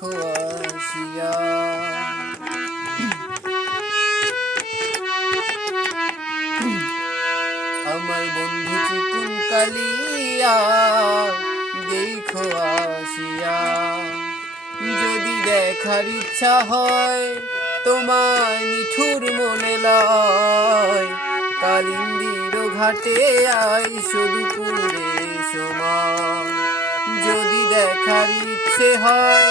দেখো আসিয়া। আমার বন্ধু চিকুন কালিয়া দেখো আসিয়া। যদি দেখার ইচ্ছা হয় তোমায় নিঠুর মনে লয়, কালিন্দির ঘাটে আইসো দুপুরে সময়। যদি দেখার ইচ্ছে হয়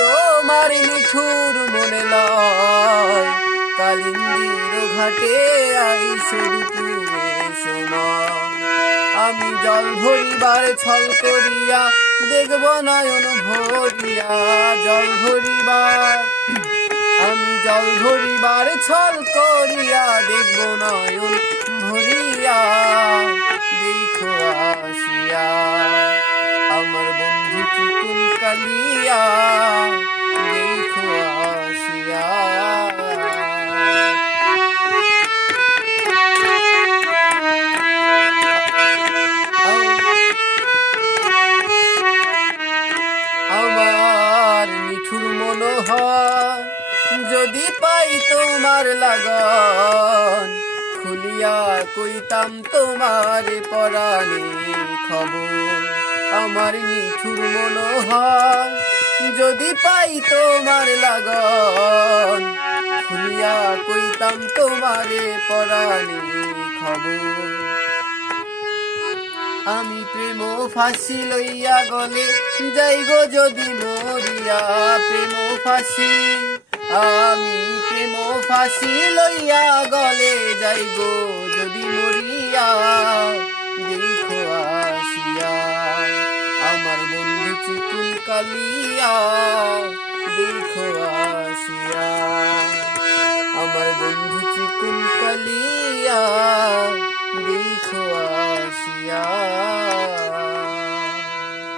তোমার নিঠুর মনে লয়, কালিন্দির ঘাটে আইসো দুপুরে সময়। আমি জল ভরিবার ছল করিয়া দেখব নয়ন ভরিয়া, জল ভরিবার আমি জল ভরিবার ছল করিয়া দেখব নয়ন ভরিয়া। দেখো আসিয়া আমার বন্ধু চিকুন কালিয়া দেখো আসিয়া। আমার নিঠুর মনোহর যদি পাই তোমার লাগন, খুলিয়া কইতাম তোমার পরাণে খবর। আমার নিঠুর মনোহর যদি পাই তোমার লাগন, খুলিয়া কইতাম তোমার পরাণে খবর। আমি প্রেম ফাঁসি লইয়া গলে যাইগো যদি মরিয়া, প্রেম ফাঁসি আমি প্রেম ফাঁসি লইয়া গলে যাইগো যদি মরিয়া। দেখো আসিয়া আমার বন্ধু চিকুন কালিয়া দেখো।